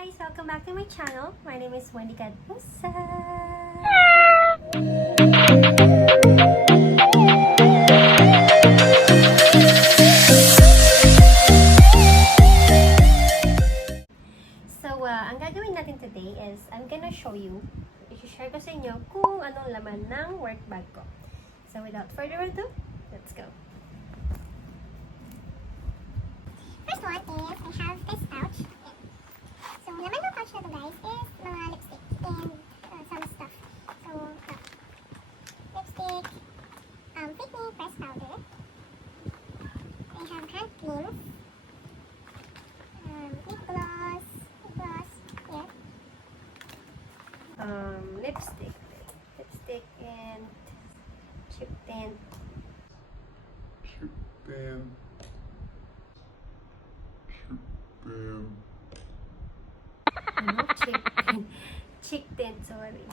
guys! Welcome back to my channel. My name is Wendy. Ang gagawin natin today is I'm gonna show you, i-share ko sa inyo kung anong laman ng work bag ko. So without further ado, let's go. First one is I have this pouch. So laman ng pouch na to guys is mga lipstick and some stuff. So lipstick, Fit Me press powder. I have hand creams, lip gloss, here. Lipstick and chip tint. Cheek tint, sorry.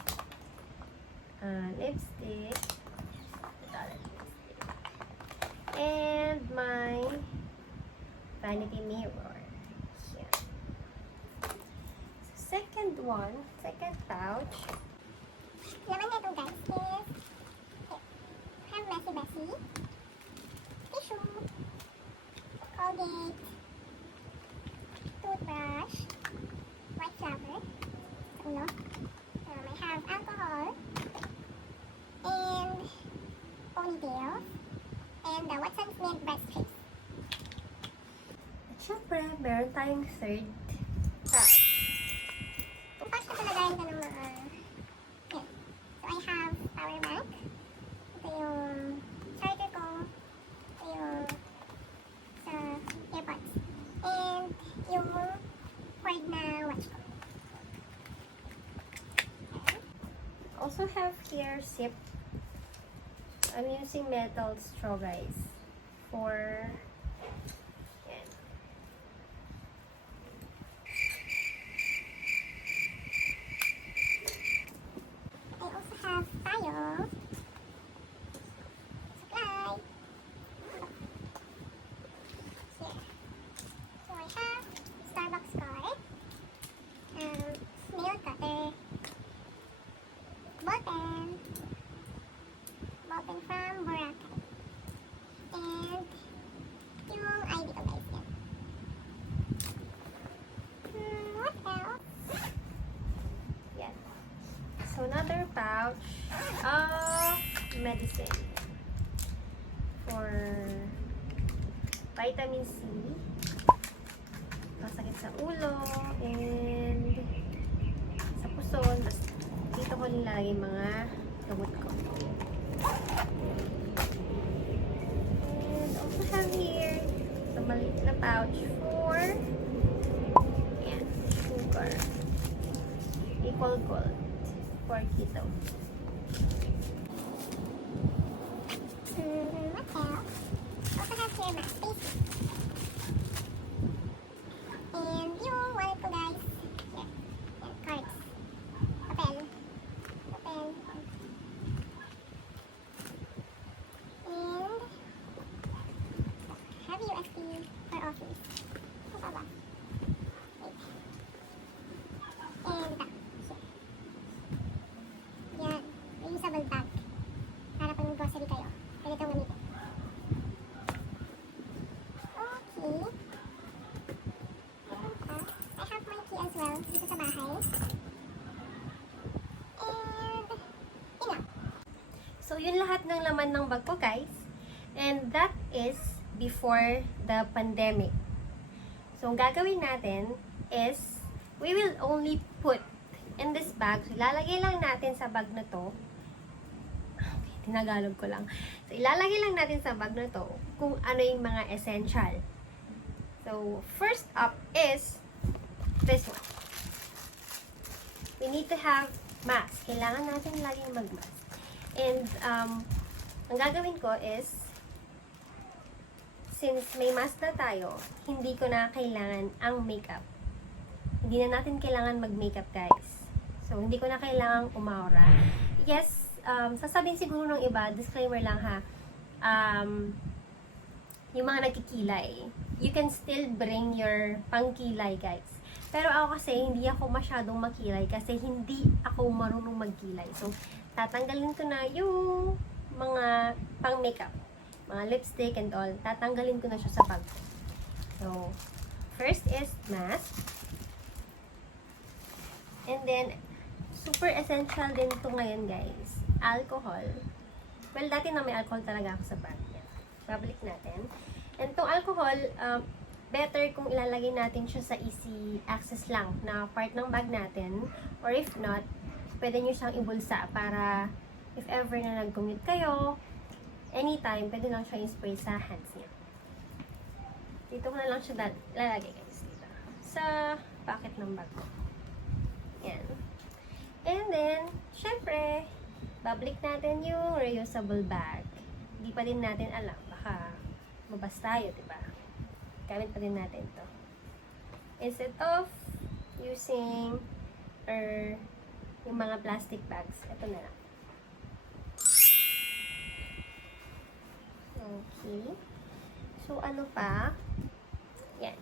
Lipstick. And my vanity mirror. Here. So, second pouch. Laman nito guys is have messy tissue, Colgate, toothbrush, white flower, I have alcohol and ponytail and the Watson's Mint breast face. At syempre, meron tayong third pouch. Yung pouch na talagayin ko ng mga So I have power bank. Ito yung charger ko. Ito yung sa earpods. And yung cord na watch ko. Also have here sip. I'm using metal straw guys for yan. I also have tayo supply. Here. So I have Starbucks card, nail cutter, ball pen from Boracay, and yung ID ko guys yan. What else? Yan. So another pouch of medicine for vitamin C, masakit sa ulo, and sa puson. Mas dito ko nilagay mga gamot ko. And also have here sa maliit na pouch for yan, sugar, equal gold for keto. What else? Also have here mask face. And yung wallet ko guys, here. Yan, cards. Papel. And have USB for office. Ito pa ba? Wait. And ito. Here. Yan. Reusable bag. Para pag grocery kayo. Pwede itong gamitin. Okay. I have my key as well dito sa bahay. And enough. So, yun lahat ng laman ng bag ko, guys. And that is before the pandemic. So, ang gagawin natin is, we will only put in this bag. So, ilalagay lang natin sa bag na to. Okay, tinagalog ko lang. So, ilalagay lang natin sa bag na to kung ano yung mga essential. So, first up is this one. We need to have mask. Kailangan natin laging mag-mask. And, ang gagawin ko is, since may mask na tayo, hindi ko na kailangan ang makeup. Hindi na natin kailangan mag-makeup, guys. So, hindi ko na kailangan umaura. Yes, sasabihin siguro ng iba, disclaimer lang ha, yung mga nagkikilay, you can still bring your pangkilay, guys. Pero ako kasi, hindi ako masyadong makilay kasi hindi ako marunong magkilay. So, tatanggalin ko na yung mga pang-makeup, mga lipstick and all. Tatanggalin ko na siya sa bag ko. So, first is mask. And then, super essential din ito ngayon, guys. Alcohol. Well, dati na may alcohol talaga ako sa bag. Yan. Babalik natin. And itong alcohol, better kung ilalagay natin siya sa easy access lang na part ng bag natin. Or if not, pwede nyo siyang ibulsa para if ever na nag-commute kayo, anytime, pwede lang siya i-spray sa hands niya. Dito ko na lang siya lalagay, guys. Dito. Sa pocket ng bag ko. Yan. And then, syempre, babalik natin yung reusable bag. Hindi pa din natin alam. Baka mabas tayo, diba? Gamit pa din natin to. Instead of using yung mga plastic bags, ito na lang. Okay. So, ano pa? Yan.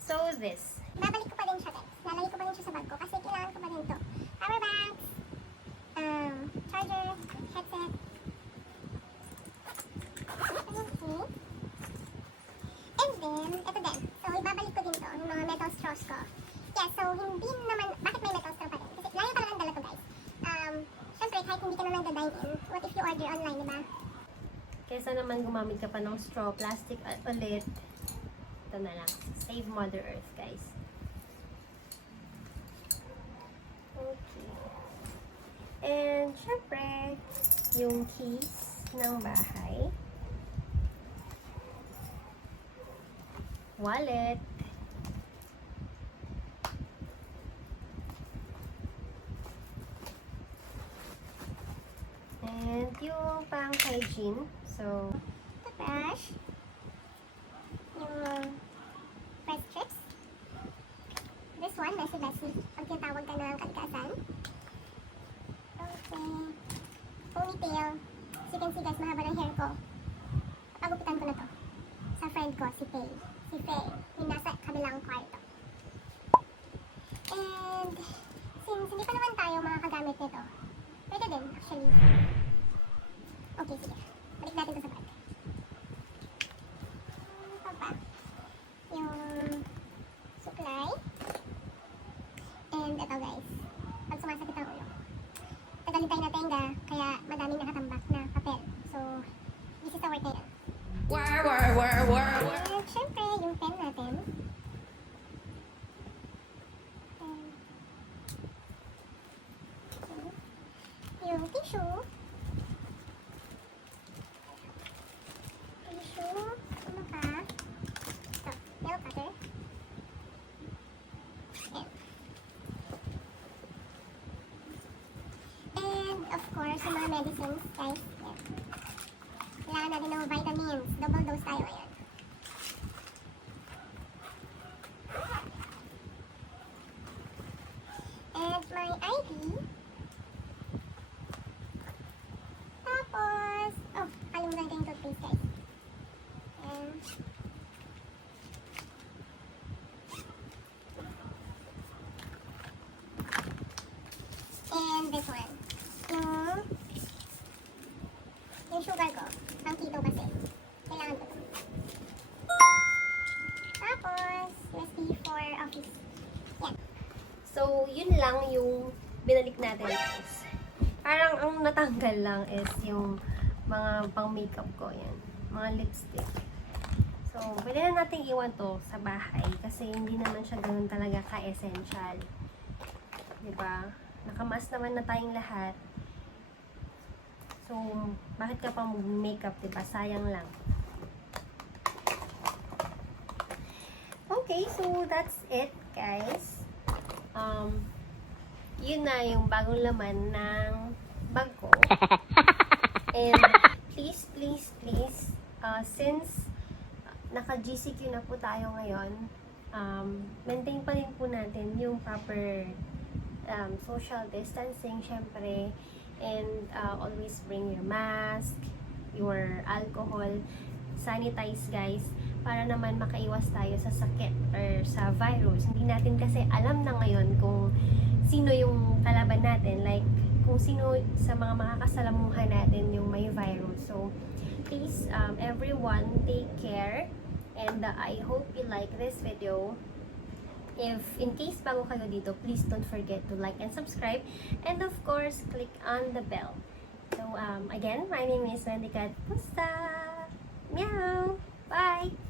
So, this. Babalik ko pa din siya, guys. Lalagay ko pa din siya sa bag ko kasi kailangan ko pa din to. Power banks, charger, headset. Okay. And then, ito din. So, ibabalik ko din to, yung mga metal straws ko. Yeah, so, hindi naman, bakit may metal straw pa rin? Kasi, lagi pa naman dala to, guys. Syempre, kahit hindi ka naman nagda-dine in, what if you order online, diba? Kesa naman gumamit ka pa ng straw, plastic ulit. Ito na lang. Save Mother Earth, guys. Okay. And, syempre, yung keys ng bahay. Wallet. And yung pang hygiene. So, Toothbrush. Yung press strips. This one, messy-messy. Pag tinatawag ka ng kalikasan. Okay. Ponytail. As you can see, guys, mahaba ng hair ko. Pagupitan ko na to. Sa friend ko, si Faye. Si Faye. Yung nasa kabilang kwarto. And, since hindi pa naman tayo makakagamit nito, pwede din, actually. Okay, sige. Balik natin ito sa bag. Ito pa. Yung suklay. And ito, guys. Pag sumasakit ang ulo. Tagalin tayo na tenga, kaya madaming nakatambak na papel. So, this is our tenga. And syempre, yung pen natin. And, yung tissue. Ano pa? Ito, nail cutter. And of course, yung mga medicines, guys. Yan. Kailangan natin ng vitamins. Double dose tayo ngayon. And my ID. Tapos, oh, kalimutan ko yung toothpaste, guys. And this one. Yung sugar ko. Pang keto kasi. Kailangan ko to. Tapos, USB for office. Yan. so yun lang yung binalik natin, guys. Parang ang natanggal lang is yung mga pang-makeup ko. Yan. Mga lipstick. So, pwede na natin iwan to sa bahay kasi hindi naman siya ganun talaga ka-essential. Diba? Nakamas naman na tayong lahat. So, bakit ka pang makeup, diba? Sayang lang. Okay, so that's it, guys. Yun na yung bagong laman ng bag ko. And please, since naka-GCQ na po tayo ngayon, maintain pa rin po natin yung proper social distancing, syempre, and always bring your mask, your alcohol. sanitize guys, para naman makaiwas tayo sa sakit or sa virus. Hindi natin kasi alam na ngayon kung sino yung kalaban natin, like kung sino sa mga makakasalamuhan natin yung may virus. So please, everyone, take care, and I hope you like this video. If in case bago kayo dito, please don't forget to like and subscribe, and of course click on the bell. So again, my name is Wendy. Pusta! Meow! Bye!